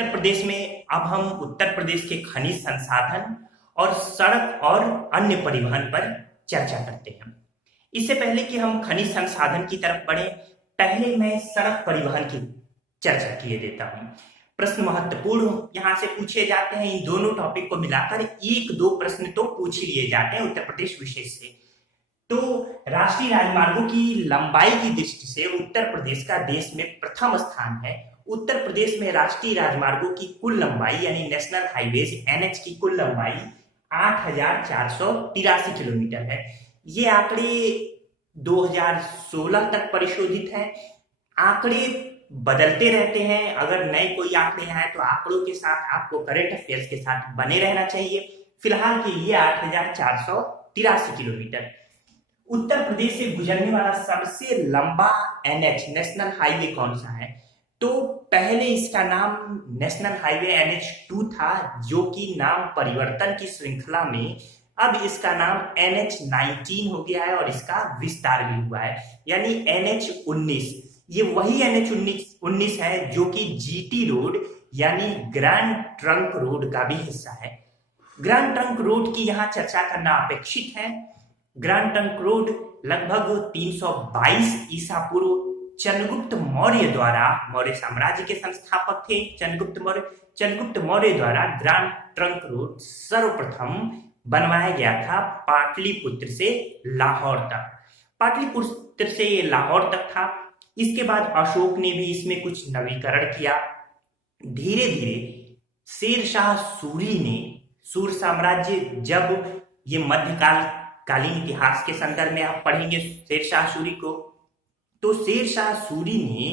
उत्तर प्रदेश में अब हम उत्तर प्रदेश के खनिज संसाधन और सड़क और अन्य परिवहन पर चर्चा करते हैं। इससे पहले कि हम खनिज संसाधन की तरफ बढ़े, पहले मैं सड़क परिवहन की चर्चा किए देता हूँ। प्रश्न महत्वपूर्ण यहाँ से पूछे जाते हैं। इन दोनों टॉपिक को मिलाकर एक दो प्रश्न तो पूछ ही लिए जाते हैं उत्तर प्रदेश विषय से। तो राष्ट्रीय राजमार्गों की लंबाई की दृष्टि से उत्तर प्रदेश का देश में प्रथम स्थान है। उत्तर प्रदेश में राष्ट्रीय राजमार्गों की कुल लंबाई यानी नेशनल हाईवेज एनएच की कुल लंबाई 8,483 किलोमीटर है। ये आंकड़े 2016 तक परिशोधित हैं। आंकड़े बदलते रहते हैं। अगर नए कोई आंकड़े आए तो आंकड़ों के साथ आपको करंट अफेयर्स के साथ बने रहना चाहिए। फिलहाल के लिए 8,483 किलोमीटर। उत्तर प्रदेश से गुजरने वाला सबसे लंबा एनएच नेशनल हाईवे कौन सा है? तो पहले इसका नाम नेशनल हाईवे एनएच 2 था, जो कि नाम परिवर्तन की श्रृंखला में अब इसका नाम NH 19 हो गया है और इसका विस्तार भी हुआ है, यानी NH 19। ये वही NH 19 है जो कि GT रोड यानी ग्रैंड ट्रंक रोड का भी हिस्सा है। ग्रैंड ट्रंक रोड की यहाँ चर्चा करना अपेक्षित है। ग्रैंड ट्रंक रोड लगभग 322 ईसा पूर्व चंद्रगुप्त मौर्य द्वारा, मौर्य साम्राज्य के संस्थापक थे चंद्रगुप्त मौर्य द्वारा ग्रैंड ट्रंक रोड सर्वप्रथम बनवाया गया था पाटलिपुत्र से लाहौर तक। पाटलिपुत्र से ये लाहौर तक था। इसके बाद अशोक ने भी इसमें कुछ नवीकरण किया। धीरे धीरे शेरशाह सूरी ने, सूर साम्राज्य, जब ये मध्यकालीन इतिहास के संदर्भ में आप पढ़ेंगे शेरशाह सूरी को, तो शेरशाह सूरी ने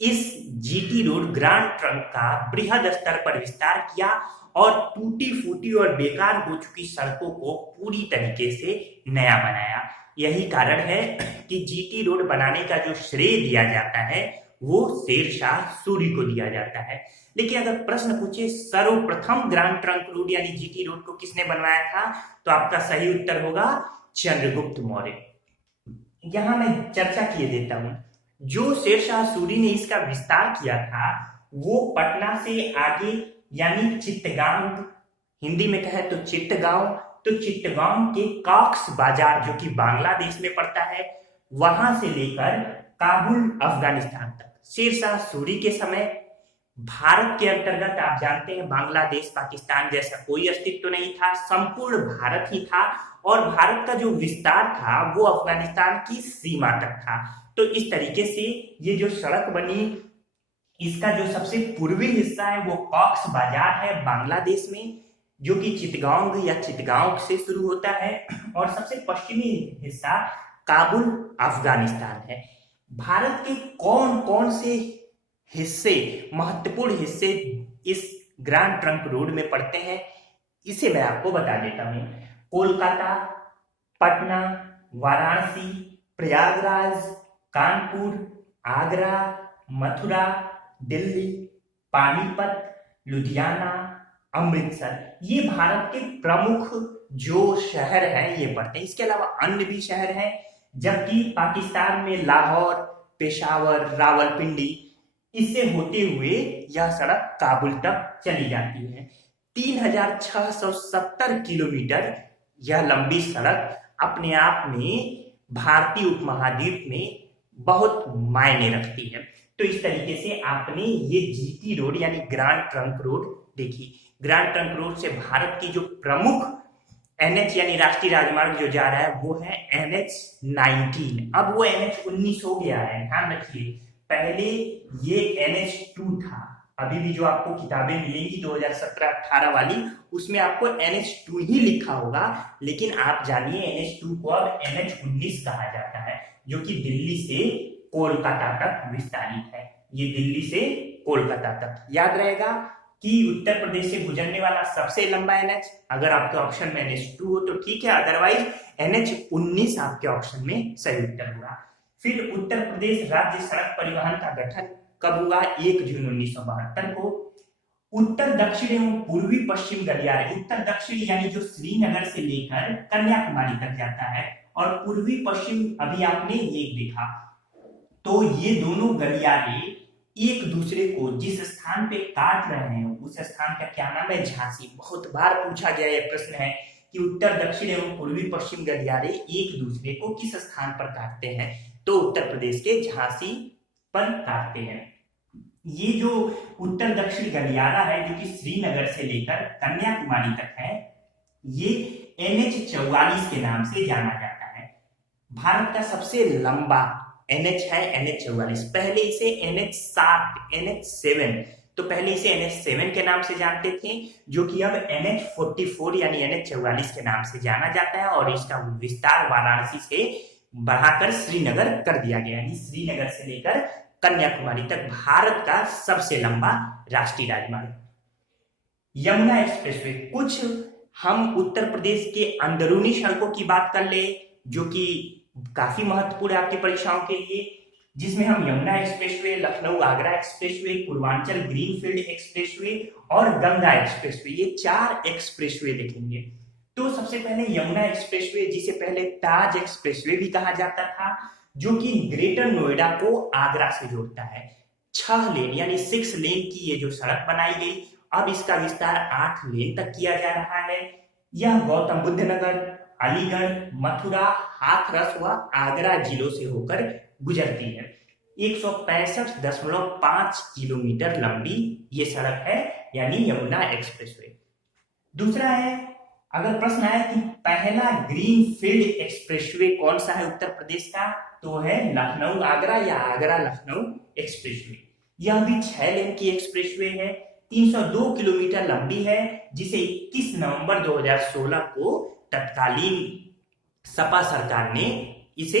इस जीटी रोड ग्रैंड ट्रंक का बृहद स्तर पर विस्तार किया और टूटी फूटी और बेकार हो चुकी सड़कों को पूरी तरीके से नया बनाया। यही कारण है कि जीटी रोड बनाने का जो श्रेय दिया जाता है वो शेरशाह सूरी को दिया जाता है। लेकिन अगर प्रश्न पूछे सर्वप्रथम ग्रैंड ट्रंक रोड यानी जीटी रोड को किसने बनवाया था, तो आपका सही उत्तर होगा चंद्रगुप्त मौर्य। यहां मैं चर्चा किए देता हूं। जो शेरशाह सूरी ने इसका विस्तार किया था वो पटना से आगे यानी चित्तगांव, हिंदी में कहे तो चित्तगांव के कॉक्स बाजार, जो कि बांग्लादेश में पड़ता है, वहां से लेकर काबुल अफगानिस्तान तक। शेरशाह सूरी के समय भारत के अंतर्गत आप जानते हैं बांग्लादेश पाकिस्तान जैसा कोई अस्तित्व नहीं था, संपूर्ण भारत ही था और भारत का जो विस्तार था वो अफगानिस्तान की सीमा तक था। तो इस तरीके से ये जो सड़क बनी, इसका जो सबसे पूर्वी हिस्सा है वो कॉक्स बाजार है बांग्लादेश में, जो कि चितगांव से शुरू होता है, और सबसे पश्चिमी हिस्सा काबुल अफगानिस्तान है। भारत के कौन कौन से हिस्से, महत्वपूर्ण हिस्से इस ग्रैंड ट्रंक रोड में पड़ते हैं, इसे मैं आपको बता देता हूं। कोलकाता, पटना, वाराणसी, प्रयागराज, कानपुर, आगरा, मथुरा, दिल्ली, पानीपत, लुधियाना, अमृतसर, ये भारत के प्रमुख जो शहर हैं ये पड़ते हैं। इसके अलावा अन्य भी शहर हैं, जबकि पाकिस्तान में लाहौर, पेशावर, रावलपिंडी, इससे होते हुए यह सड़क काबुल तक चली जाती है। 3,670 किलोमीटर यह लंबी सड़क अपने आप में भारतीय उपमहाद्वीप में बहुत मायने रखती है। तो इस तरीके से आपने ये जीटी रोड यानी ग्रैंड ट्रंक रोड देखी। ग्रैंड ट्रंक रोड से भारत की जो प्रमुख एनएच यानी राष्ट्रीय राजमार्ग जो जा रहा है वो है NH 19। अब वो NH 19 हो गया है, ध्यान रखिए। पहले ये NH 2 था। अभी भी जो आपको किताबें मिलेंगी 2017-18 वाली, उसमें आपको NH 2 ही लिखा होगा, लेकिन आप जानिए NH 2 को अब NH 19 कहा जाता है, जो कि दिल्ली से कोलकाता तक विस्तारित है। ये दिल्ली से कोलकाता तक। याद रहेगा कि उत्तर प्रदेश से गुजरने वाला सबसे लंबा NH, अगर आपके ऑप्शन में NH 2 हो तो ठीक है, अदरवाइज NH 19 आपके ऑप्शन में सही उत्तर होगा। फिर उत्तर प्रदेश राज्य सड़क परिवहन का गठन कब हुआ? 1 जून 1972 को। उत्तर दक्षिण एवं पूर्वी पश्चिम गलियारे, उत्तर दक्षिण यानी जो श्रीनगर से लेकर कन्याकुमारी तक जाता है, और पूर्वी पश्चिम अभी आपने ये देखा, तो ये दोनों गलियारे एक दूसरे को जिस स्थान पे काट रहे हैं उस स्थान का क्या नाम है? झांसी। बहुत बार पूछा गया यह प्रश्न है कि उत्तर दक्षिण एवं पूर्वी पश्चिम गलियारे एक दूसरे को किस स्थान पर काटते हैं? तो उत्तर प्रदेश के झांसी पर काटते हैं। ये जो उत्तर दक्षिण गलियारा है जो कि श्रीनगर से लेकर कन्याकुमारी तक है, ये NH-44 के नाम से जाना जाता है। भारत का सबसे लंबा NH है NH-44। पहले इसे NH-7 तो पहले इसे NH-7 के नाम से जानते थे, जो कि अब NH-44 यानी NH-44 के नाम से जाना जाता है, और इसका विस्तार वाराणसी से बढ़ाकर श्रीनगर कर दिया गया। यानी श्रीनगर से लेकर कन्याकुमारी तक भारत का सबसे लंबा राष्ट्रीय राजमार्ग। यमुना एक्सप्रेसवे। कुछ हम उत्तर प्रदेश के अंदरूनी सड़कों की बात कर ले जो कि काफी महत्वपूर्ण है आपकी परीक्षाओं के लिए, जिसमें हम Yamuna expressway, Lucknow Agra expressway, Purvanchal greenfield expressway और गंगा एक्सप्रेसवे, ये 4 एक्सप्रेसवे देखेंगे। तो सबसे पहले यमुना एक्सप्रेसवे, जिसे पहले ताज एक्सप्रेसवे भी कहा जाता था, जो कि ग्रेटर नोएडा को आगरा से जोड़ता है। 6 लेन यानी 6 लेन की ये जो सड़क बनाई गई, अब इसका विस्तार 8 लेन तक किया जा रहा है। यह गौतम बुद्ध नगर, अलीगढ़, मथुरा, हाथरस व आगरा जिलों से होकर गुजरती है। 165.5 किलोमीटर लंबी ये सड़क है, यानी यमुना एक्सप्रेसवे। दूसरा है, अगर प्रश्न आए कि पहला ग्रीन फील्ड एक्सप्रेसवे कौन सा है उत्तर प्रदेश का, तो है लखनऊ आगरा या आगरा लखनऊ एक्सप्रेसवे। यह भी 6 लेन की एक्सप्रेसवे है, 302 किलोमीटर लंबी है, जिसे 21 नवंबर 2016 को तत्कालीन सपा सरकार ने इसे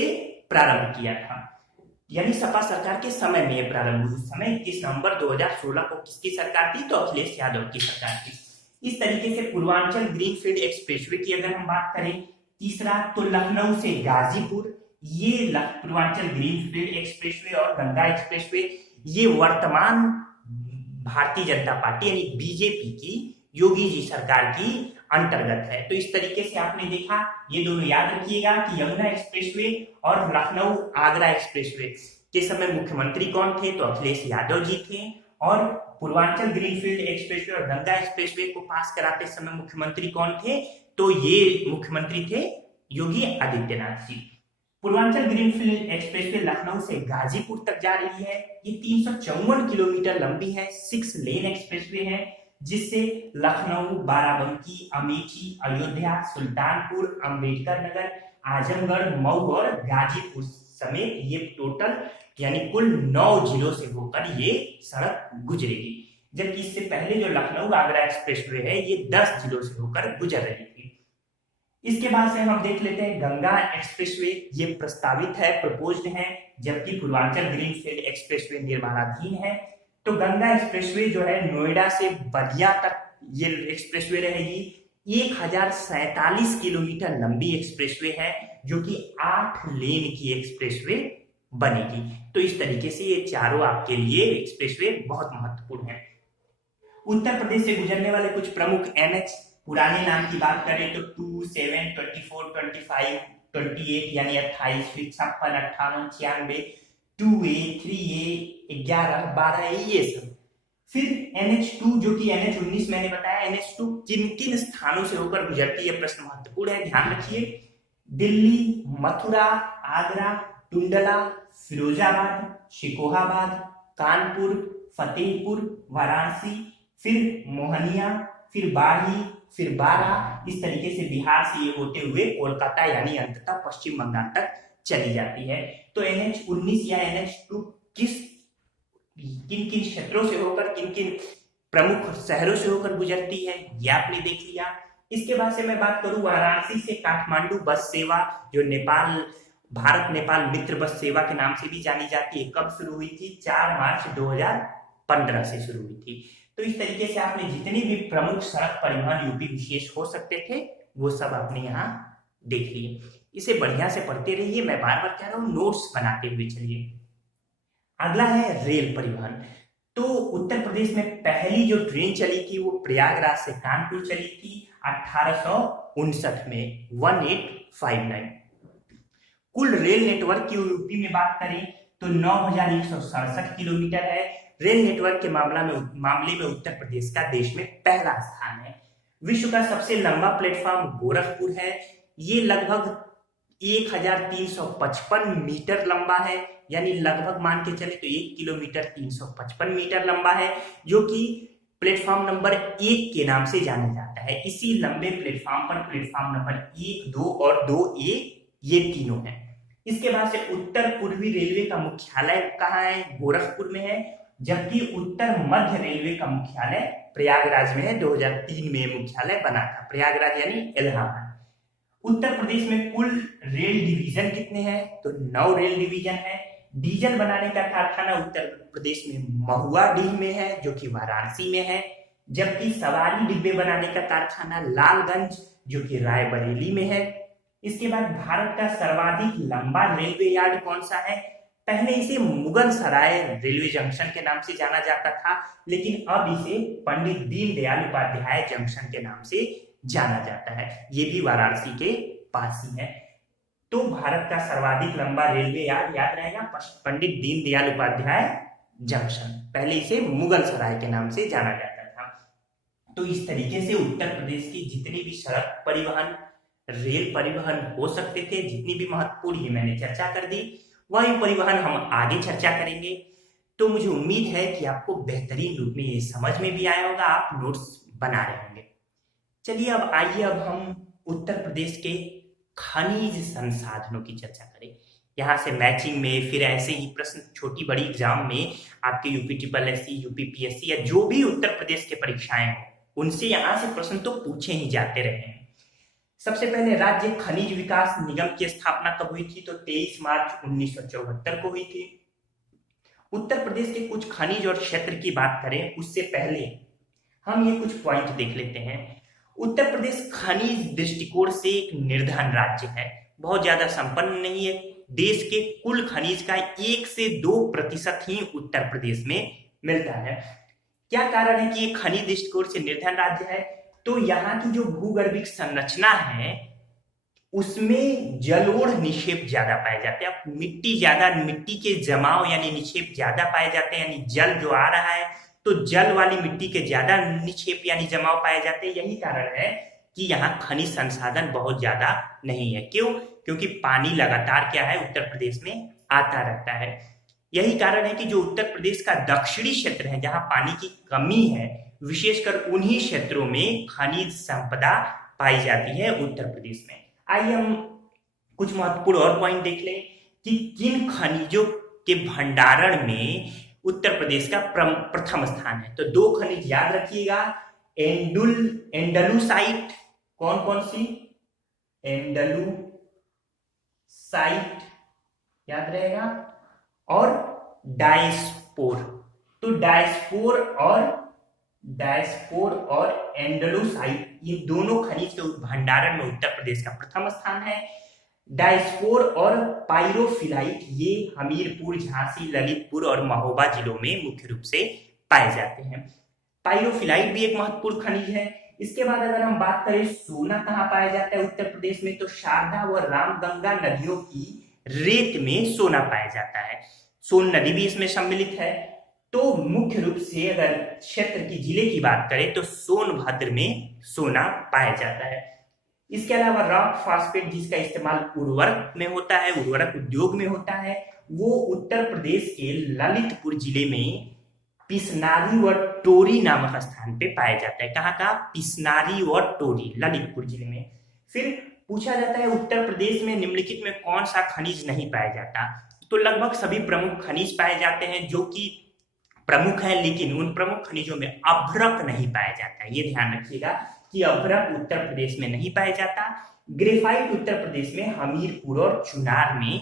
प्रारंभ किया था। यानी सपा सरकार के समय में यह प्रारंभ हुई। उस समय 21 नवंबर 2016 को किसकी सरकार थी? तो अखिलेश यादव की सरकार थी। इस तरीके से पूर्वांचल ग्रीनफील्ड एक्सप्रेसवे की अगर हम बात करें, तीसरा तो लखनऊ से गाजीपुर, ये पूर्वांचल ग्रीनफील्ड एक्सप्रेसवे और गंगा एक्सप्रेसवे, ये वर्तमान भारतीय जनता पार्टी यानी बीजेपी की योगी जी सरकार की अंतर्गत है। तो इस तरीके से आपने देखा, ये दोनों याद रखिएगा कि यमुना एक्सप्रेसवे और लखनऊ आगरा एक्सप्रेसवे के समय मुख्यमंत्री कौन थे? तो अखिलेश यादव जी थे। और पूर्वांचल ग्रीनफील्ड एक्सप्रेसवे और गंगा एक्सप्रेसवे को पास कराते समय मुख्यमंत्री कौन थे? तो ये मुख्यमंत्री थे योगी आदित्यनाथ जी। पूर्वांचल ग्रीनफील्ड एक्सप्रेसवे लखनऊ से गाजीपुर तक जा रही है। ये 354 किलोमीटर लंबी है, 6 लेन एक्सप्रेसवे है, जिससे लखनऊ, बाराबंकी, अमेठी, अयोध्या, सुल्तानपुर, अंबेडकर नगर, आजमगढ़, मऊ और गाजीपुर समेत ये टोटल यानी कुल 9 जिलों से होकर ये सड़क गुजरेगी। जबकि इससे पहले जो लखनऊ आगरा एक्सप्रेसवे है, ये 10 जिलों से होकर गुजर रही थी। इसके बाद से हम देख लेते हैं गंगा एक्सप्रेसवे। ये प्रस्तावित है, प्रपोज्ड है, जबकि पूर्वांचल ग्रीनफील्ड एक्सप्रेसवे निर्माणाधीन है। तो गंगा एक्सप्रेसवे जो है नोएडा से बलिया तक ये एक्सप्रेसवे रहेगी। 1047 किलोमीटर लंबी एक्सप्रेसवे है, जो कि 8 लेन की एक्सप्रेसवे बनेगी। तो इस तरीके से ये चारों आपके लिए एक्सप्रेसवे बहुत महत्वपूर्ण है। उत्तर प्रदेश से गुजरने वाले कुछ प्रमुख NH पुराने नाम की बात करें तो 2, 7, 24, 25, 28 यानी 28, 56, 58, 96, 2A, 3A, 11, 12A, ये सब। फिर NH2 जो कि NH19 मैंने बताया, NH2 किन किन स्थानों से होकर गुजरती है? प्रश्न महत्वपूर्ण है, ध्यान रखिए। दिल्ली, मथुरा, आगरा, टुंडला, फिरोजाबाद, शिकोहाबाद, कानपुर, फतेहपुर, वाराणसी, फिर मोहनिया, फिर बाढ़ी, फिर बारा। इस तरीके से बिहार से ये होते हुए कोलकाता यानी अंततः पश्चिम बंगाल तक चली जाती है। तो NH19 या NH2 किन किन क्षेत्रों से होकर, किन किन प्रमुख शहरों से होकर गुजरती है, ये आपने देख लिया। इसके बाद से मैं बात करूं वाराणसी से काठमांडू बस सेवा, जो नेपाल भारत नेपाल मित्र बस सेवा के नाम से भी जानी जाती है, कब शुरू हुई थी? 4 मार्च 2015 से शुरू हुई थी। तो इस तरीके से आपने जितनी भी प्रमुख सड़क परिवहन यूपी विशेष हो सकते थे, वो सब आपने यहाँ देख लिए। इसे बढ़िया से पढ़ते रहिए, मैं बार बार कह रहा हूँ, नोट्स बनाते हुए चलिए। अगला है रेल परिवहन। तो उत्तर प्रदेश में पहली जो ट्रेन चली थी वो प्रयागराज से कानपुर चली थी 1859 में, 1859। कुल रेल नेटवर्क की यूपी में बात करें तो 9167 किलोमीटर है, रेल नेटवर्क के मामले में उत्तर प्रदेश का देश में पहला स्थान है। विश्व का सबसे लंबा प्लेटफॉर्म गोरखपुर है। ये लगभग 1355 मीटर लंबा है, यानी लगभग मान के चले तो 1 किलोमीटर 355 मीटर लंबा है, जो कि प्लेटफॉर्म नंबर 1 के नाम से जाना जाता है। इसी लंबे प्लेटफॉर्म पर प्लेटफॉर्म नंबर 1, 2 और 2A ये तीनों हैं। इसके बाद से उत्तर पूर्वी रेलवे का मुख्यालय कहाँ है? गोरखपुर में है, जबकि उत्तर मध्य रेलवे का मुख्यालय प्रयागराज में है। 2003 में मुख्यालय बना था, प्रयागराज यानी इलाहाबाद। उत्तर प्रदेश में कुल रेल डिवीजन कितने हैं? तो 9 रेल डिवीजन है। डीजल बनाने का कारखाना उत्तर प्रदेश में महुआडीह में है, जो कि वाराणसी में है, जबकि सवारी डिब्बे बनाने का कारखाना लालगंज, जो कि रायबरेली में है। इसके बाद भारत का सर्वाधिक लंबा रेलवे यार्ड कौन सा है? पहले इसे मुगल सराय रेलवे जंक्शन के नाम से जाना जाता था, लेकिन अब इसे पंडित दीनदयाल उपाध्याय जंक्शन के नाम से जाना जाता है। ये भी वाराणसी के पास ही है। तो भारत का सर्वाधिक लंबा रेलवे यार्ड याद रहेगा पंडित दीनदयाल उपाध्याय जंक्शन। पहले इसे मुगल सराय के नाम से जाना जाता था। तो इस तरीके से उत्तर प्रदेश की जितनी भी सड़क परिवहन, रेल परिवहन हो सकते थे, जितनी भी महत्वपूर्ण ही मैंने चर्चा कर दी। वही परिवहन हम आगे चर्चा करेंगे। तो मुझे उम्मीद है कि आपको बेहतरीन रूप में ये समझ में भी आया होगा, आप नोट्स बना रहे होंगे। चलिए अब आइए, अब हम उत्तर प्रदेश के खनिज संसाधनों की चर्चा करें। यहाँ से मैचिंग में फिर ऐसे ही प्रश्न छोटी बड़ी एग्जाम में आपके UP SSC, UPPSC या जो भी उत्तर प्रदेश के परीक्षाएं हो, उनसे यहाँ से प्रश्न तो पूछे ही जाते रहे हैं। सबसे पहले राज्य खनिज विकास निगम की स्थापना कब हुई थी? तो 23 मार्च 1974 को हुई थी। उत्तर प्रदेश के कुछ खनिज और क्षेत्र की बात करें उससे पहले हम ये कुछ पॉइंट देख लेते हैं। उत्तर प्रदेश खनिज दृष्टिकोण से एक निर्धन राज्य है, बहुत ज्यादा संपन्न नहीं है। देश के कुल खनिज का 1 से 2% ही उत्तर प्रदेश में मिलता है। क्या कारण है कि ये खनिज दृष्टिकोण से निर्धन राज्य है? तो यहाँ की जो भूगर्भिक संरचना है उसमें जलोढ़ निक्षेप ज्यादा पाए जाते हैं। मिट्टी के जमाव यानी निक्षेप ज्यादा पाए जाते हैं, यानी जल जो आ रहा है तो जल वाली मिट्टी के ज्यादा निक्षेप यानी जमाव पाए जाते हैं। यही कारण है कि यहाँ खनिज संसाधन बहुत ज्यादा नहीं है। क्यों? क्योंकि पानी लगातार क्या है, उत्तर प्रदेश में आता रहता है। यही कारण है कि जो उत्तर प्रदेश का दक्षिणी क्षेत्र है, जहाँ पानी की कमी है, विशेषकर उन्हीं क्षेत्रों में खनिज संपदा पाई जाती है उत्तर प्रदेश में। आइए हम कुछ महत्वपूर्ण और पॉइंट देख लें कि किन खनिजों के भंडारण में उत्तर प्रदेश का प्रथम स्थान है। तो 2 खनिज याद रखिएगा, एंडलूसाइट, कौन कौन सी? एंडलूसाइट याद रहेगा, और डायस्पोर। तो डायस्पोर और एंडलूसाइट, ये दोनों खनिज के भंडारण में उत्तर प्रदेश का प्रथम स्थान है। डायस्पोर और पायरोफिलाइट ये हमीरपुर, झांसी, ललितपुर और महोबा जिलों में मुख्य रूप से पाए जाते हैं। पायरोफिलाइट भी एक महत्वपूर्ण खनिज है। इसके बाद अगर हम बात करें सोना कहाँ पाया जाता है उत्तर प्रदेश में, तो शारदा व रामगंगा नदियों की रेत में सोना पाया जाता है। सोन नदी भी इसमें सम्मिलित है। तो मुख्य रूप से अगर क्षेत्र की जिले की बात करें तो सोनभद्र में सोना पाया जाता है। इसके अलावा रॉक फास्फेट जिसका इस्तेमाल उर्वरक में होता है, उर्वरक उद्योग में होता है, वो उत्तर प्रदेश के ललितपुर जिले में पिसनारी व टोरी नामक स्थान पे पाया जाता है। कहाँ का? पिसनारी व टोरी, ललितपुर जिले में। फिर पूछा जाता है उत्तर प्रदेश में निम्नलिखित में कौन सा खनिज नहीं पाया जाता? तो लगभग सभी प्रमुख खनिज पाए जाते हैं जो कि प्रमुख है, लेकिन उन प्रमुख खनिजों में अभ्रक नहीं पाया जाता है। ये ध्यान रखिएगा कि अभ्रक उत्तर प्रदेश में नहीं पाया जाता। ग्रेफाइट उत्तर प्रदेश में हमीरपुर और चुनार में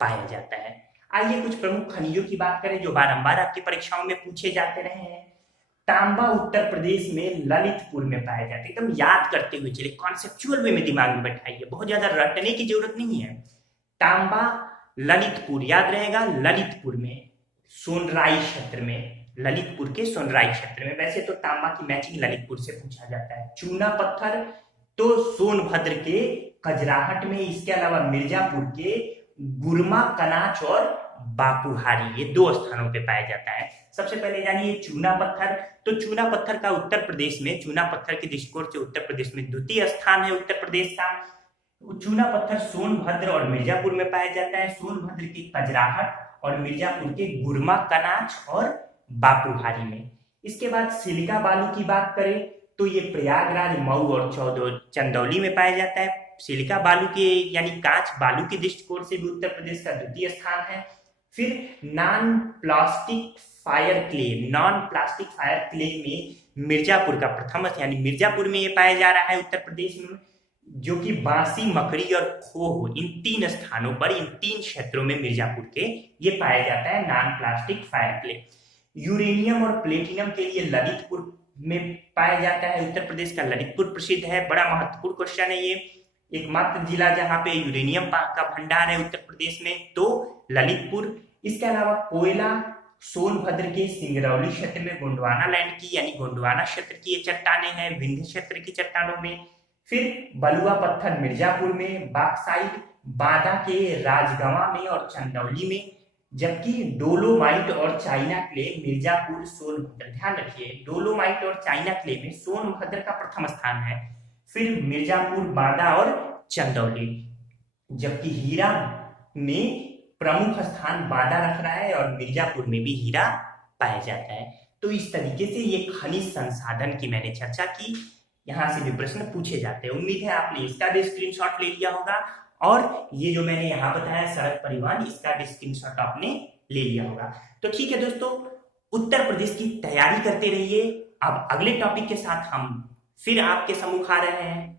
पाया जाता है। आइए कुछ प्रमुख खनिजों की बात करें जो बारंबार आपकी परीक्षाओं में पूछे जाते रहे हैं। तांबा उत्तर प्रदेश में ललितपुर में पाया जाता है। एकदम याद करते हुए चलिए, कॉन्सेप्चुअल वे में दिमाग में बैठाइए, बहुत ज्यादा रटने की जरूरत नहीं है। तांबा ललितपुर याद रहेगा, ललितपुर में, सोनराई क्षेत्र में, ललितपुर के सोनराई क्षेत्र में। वैसे तो तांबा की मैचिंग ललितपुर से पूछा जाता है। चूना पत्थर तो सोनभद्र के खजराहट में, इसके अलावा मिर्जापुर के गुरमा, कनाच और बापूहारी, ये 2 स्थानों पे पाया जाता है। सबसे पहले जानिए चूना पत्थर। तो चूना पत्थर का उत्तर प्रदेश में, चूना पत्थर के दृष्टिकोण से उत्तर प्रदेश में द्वितीय स्थान है उत्तर प्रदेश का। चूना पत्थर सोनभद्र और मिर्जापुर में पाया जाता है। सोनभद्र के कजराहट और मिर्जापुर के गुरमा कनाच और बापूहारी में। इसके बाद सिलिका बालू की बात करें तो ये प्रयागराज, मऊ और चंदौली में पाया जाता है। सिलिका बालू के यानी कांच बालू के दृष्टिकोण से भी उत्तर प्रदेश का द्वितीय स्थान है। फिर नॉन प्लास्टिक फायर क्ले में मिर्जापुर का प्रथम, यानी मिर्जापुर में ये पाया जा रहा है उत्तर प्रदेश में, जो कि बांसी, मकड़ी और खोह, इन 3 स्थानों पर, इन 3 क्षेत्रों में मिर्जापुर के ये पाया जाता है non plastic fire clay. Uranium और प्लेटिनम के लिए ललितपुर में पाया जाता है। उत्तर प्रदेश का ललितपुर प्रसिद्ध है। बड़ा महत्वपूर्ण क्वेश्चन है ये, एकमात्र जिला जहां पे यूरेनियम का भंडार है उत्तर प्रदेश में, तो ललितपुर। इसके अलावा कोयला सोनभद्र के सिंगरौली क्षेत्र में गोंडवाना लैंड की, यानी गोंडवाना क्षेत्र की ये चट्टानें हैं, विंध्य क्षेत्र की चट्टानों में। फिर बलुआ पत्थर मिर्जापुर में, बाक्साइट बांदा के राजगवा में और चंदौली में, जबकि डोलोमाइट और चाइना क्ले मिर्जापुर, सोनभद्र। ध्यान रखिए, डोलोमाइट और चाइना क्ले में सोनभद्र का प्रथम स्थान है, फिर मिर्जापुर, बांदा और चंदौली, जबकि हीरा में प्रमुख स्थान बांदा रख रहा है और मिर्जापुर में भी हीरा पाया जाता है। तो इस तरीके से ये खनिज संसाधन की मैंने चर्चा की, यहाँ से भी प्रश्न पूछे जाते हैं। उम्मीद है आपने इसका भी स्क्रीनशॉट ले लिया होगा, और ये जो मैंने यहाँ बताया सड़क परिवहन, इसका भी स्क्रीनशॉट आपने ले लिया होगा। तो ठीक है दोस्तों, उत्तर प्रदेश की तैयारी करते रहिए। अब अगले टॉपिक के साथ हम फिर आपके सम्मुख आ रहे हैं।